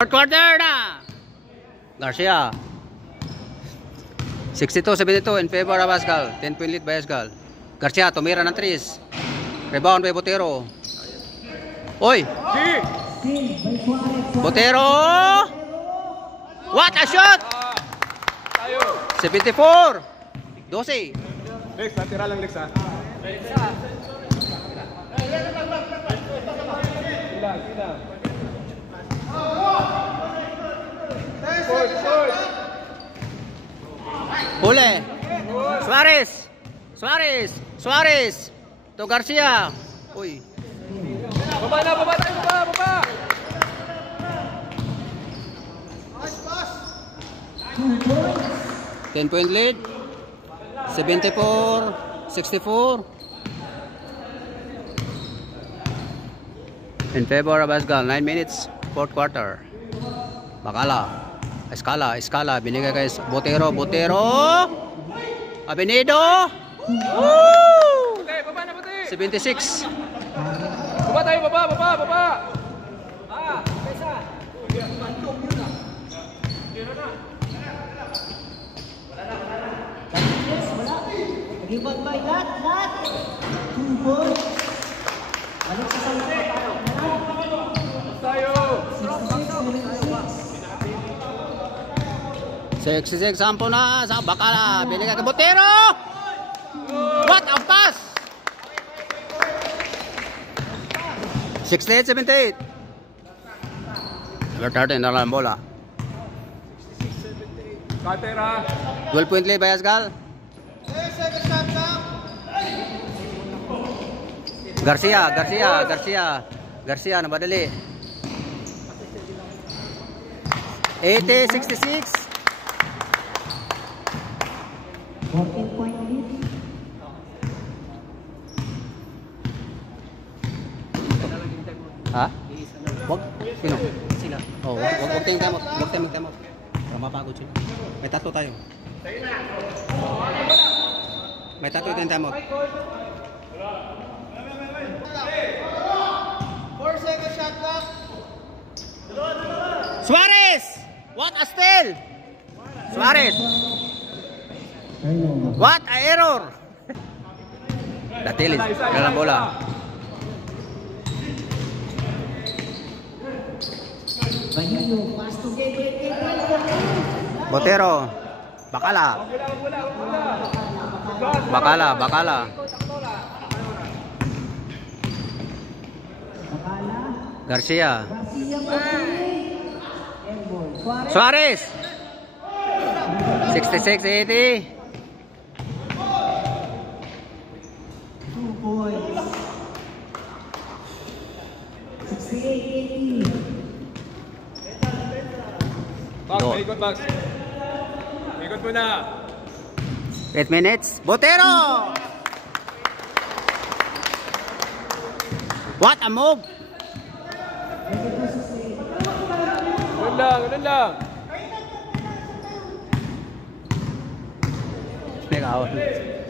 Fourth quarter na. Garcia. 62-72 in favor of Asgal. 10-point lead by Asgal. Garcia tumira ng 3. Rebound by Botero. Oy! Botero! What a shot! 74! 12. Lex, tira lang Lex ha. Huli. Suarez. Suarez. Suarez. To Garcia. Uy. Baba na, baba tayo, baba, baba. 10-point lead. 74-64. In favor of Asgal. 9 minutes. Fourth quarter. Bakala. Escala, binigay kay Botero, Abenido. Woo! Baba na, baba. 76. Baba tayo, baba. Pesa. Wala. Rebound by Lat. 2 points. Balik sa salita Tayo. 66 sampo na sa Bakala. Binigay kay Botero. What a pass! 68-78. Number 13 na lang bola. Katera. 12-point lead by Asgal. Garcia na madali. 80-66. 14-point lead. Ha? Wag. Sino? Sila. Oh, wag tayong time out. Wag tayong time out. Para mapagod sila. May tatlo tayo. May tatlo tayong time out. 4 second shot clock. Suarez! What a steal! Suarez! What a error! Datilis. Dalam bola. Botero. Bakala. Garcia. Suarez. 66-80. 2 points. 68-80. Ikot, Max. Ikot mo na. 8 minutes. Botero! What a move! Ganun lang.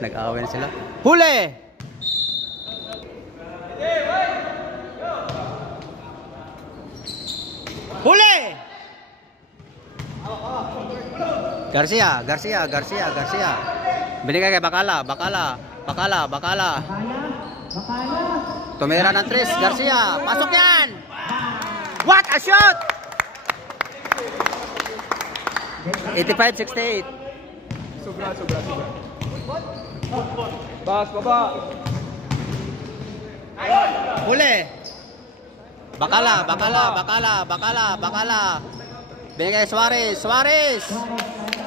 Nag-away na sila. Huli! Huli! Garcia. Binigay kay Bakala. Tumira ng 3. Garcia. Pasok yan! What a shot! 85-68. Sobra. Baba. Huli. Bakala. Binigay Suarez.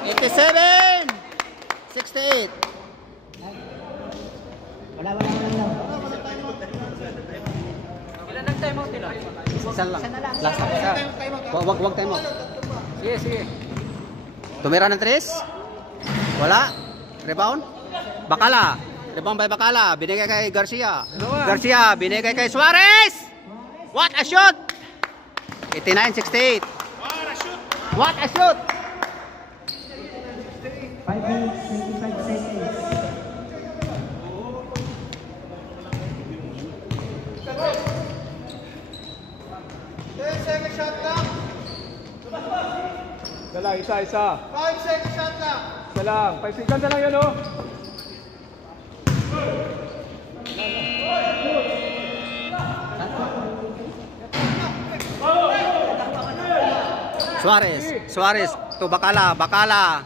87-68. Wala. Ilan ang time out nila? Isa lang. Last time. Wag time out. Sige. Tumira ng 3. Wala. Rebound. Bakala. Rebound by Bakala. Binigay kay Garcia. Binigay kay Suarez. What a shot! 89-68. What a shoot! 5 minutes, 25 seconds. Second shot clock. lang, isa. 5 seconds shot clock. Isa lang. 5 seconds na lang yun, oh. Suarez to Bacala.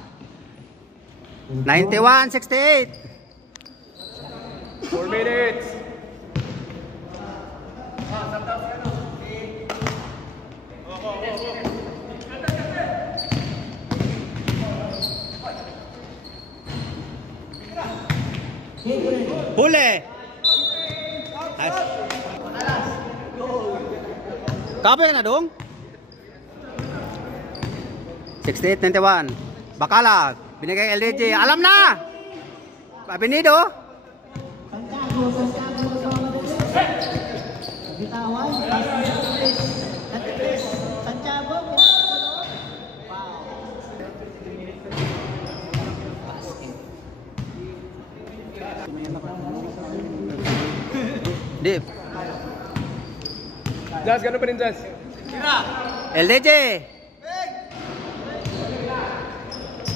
91-68. 4 minutes. Huli. Nice. Kabe na dong? 68-91. Bacala. Binigay LDJ. Alam na! Abinido. Santiago sa bitawan. Santiago. Wow. Deep. Jazz, gano'n pa rin, Jazz? LDJ.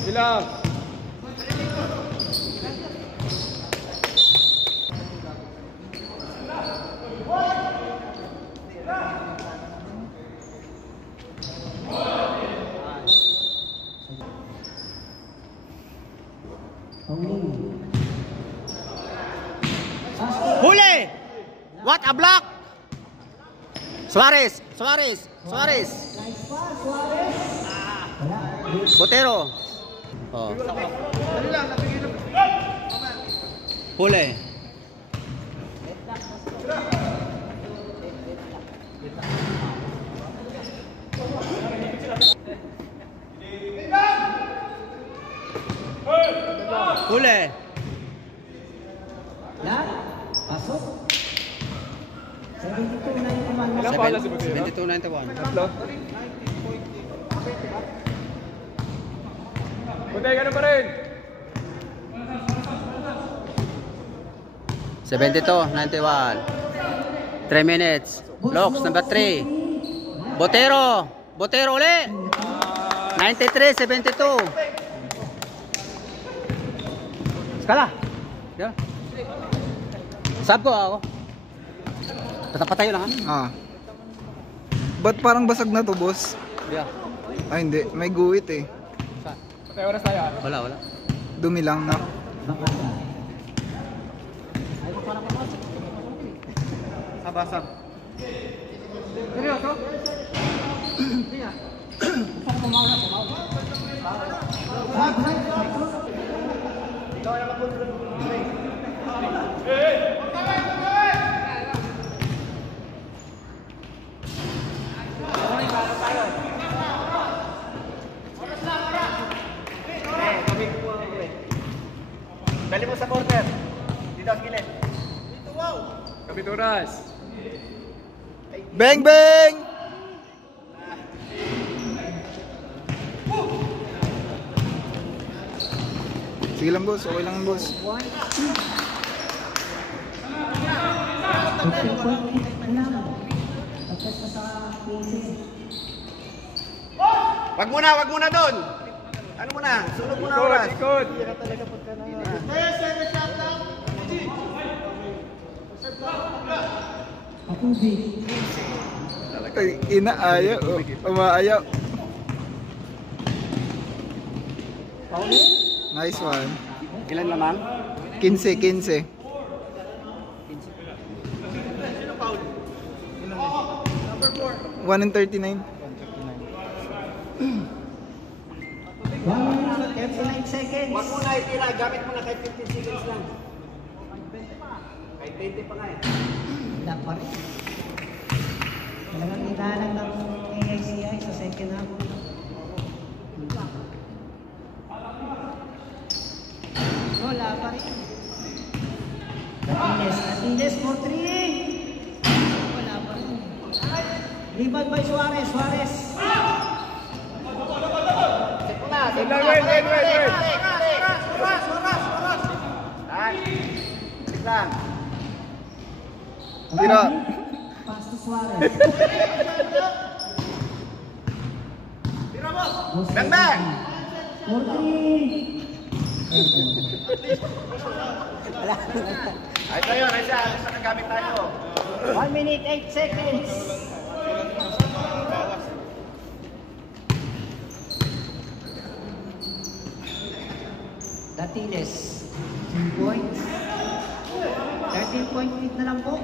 Bilang. Huli. What a block. Suarez. Botero. Oh. Huli. Huli. Lahat. Pasok. 72-91. Ilang pala si Butero? 72-91. Tatlo. Butay, gano'n pa rin? 72-91. 3 minutes. Locks, number 3. Botero uli. 93-72. Skala. Yeah. Sab ko ako. Patay lang ha. Ba't parang basag na to, boss? Yeah. Ay, hindi. May guwit eh. Patay oras tayo, ah. Wala. Dumi lang na. Basag. Seryoso? Dali mo sa corner. Dito ang gilid. Kapituras. Bang, bang! Sige lang, boss. Okay lang, boss. Wag muna doon. Ano muna? Sunod muna oras. Ikot. Ay, inaayaw. Umaayaw. Nice one. Ilan naman? 15. 1:39. 39 seconds. Wag muna itira. Gamit mo na kahit 15 seconds lang. Kahit 20 pa nga eh. Wala pa rin. Talagang hinahanap ng AICI sa second half. Wala pa rin. Martinez for 3. Wala pa rin. Rebound by Suarez. Wait. Tira. Pass to Suarez. Bang bang! 4-3. Ay tayo, Reza. Sa nagamit tayo. 1 minute, 8 seconds. Datiles, 2 points. 13-point lead na lang po.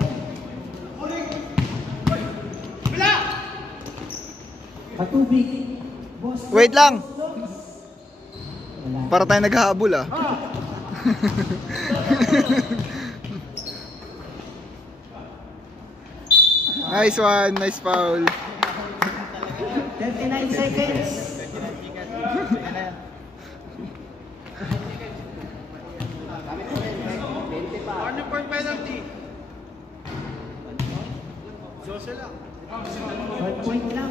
Patubig. Boss. Wait lang. Para tayo naghahabol ah. Nice one, nice foul. 39 seconds. Ano point penalty? Jose lang. 1 point lang.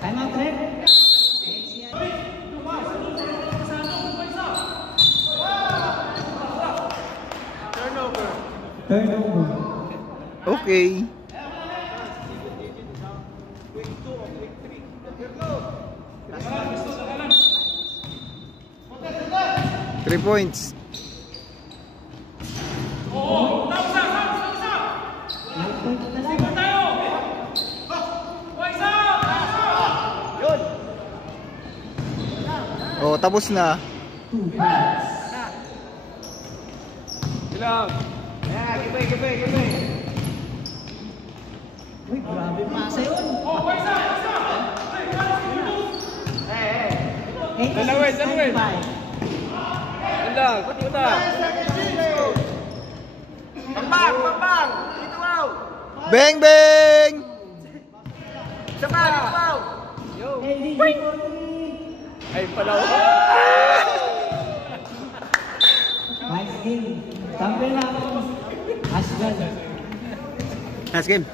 Time out, ref. Turnover. Okay. Three points. 9 points na lang. Oh, tapos na. 2 points. Bilang. Uy, grabe pasa yun. Dalawin. Tandang, punta. Pambang! Pambang! Dito wow! Bang bang! Sama! Dito wow! Ay, palaw. Nice game. Champion na ako. Asgan. Nice game.